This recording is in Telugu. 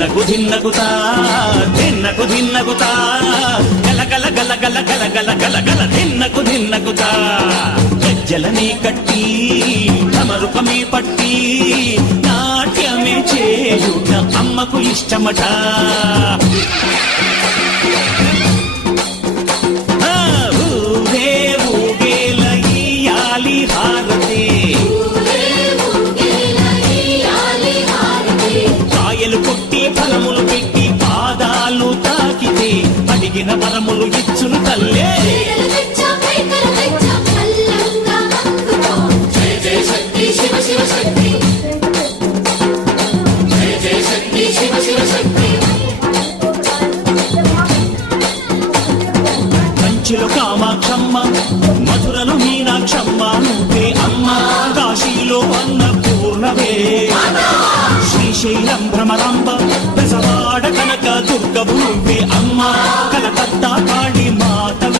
ధిన్నకు ధిన్నకుతా ధిన్నకు ధిన్నకుతా గల గల గల గల గల గల గల గల ధిన్నకు ధిన్నకుతా గజ్జలనే కట్టి తమరుకమే పట్టి నాట్యమే చేయుట అమ్మకు ఇష్టమట ఊరే ఊగేల ఇయ్యాలి హారతి కాయలు కొట్టి ఫలములు పెట్టి పాదాలు తాకితే అడిగిన వరములు ఇచ్చును తల్లే కంచిలో కామాక్షమ్మ మధురలో మీనాక్షమ్మ నువ్వే అమ్మ కాశీలో అన్నపూర్ణవే శ్రీశైలం భ్రమరాంబ బెజవాడ కనక దుర్గవు నువ్వే అమ్మ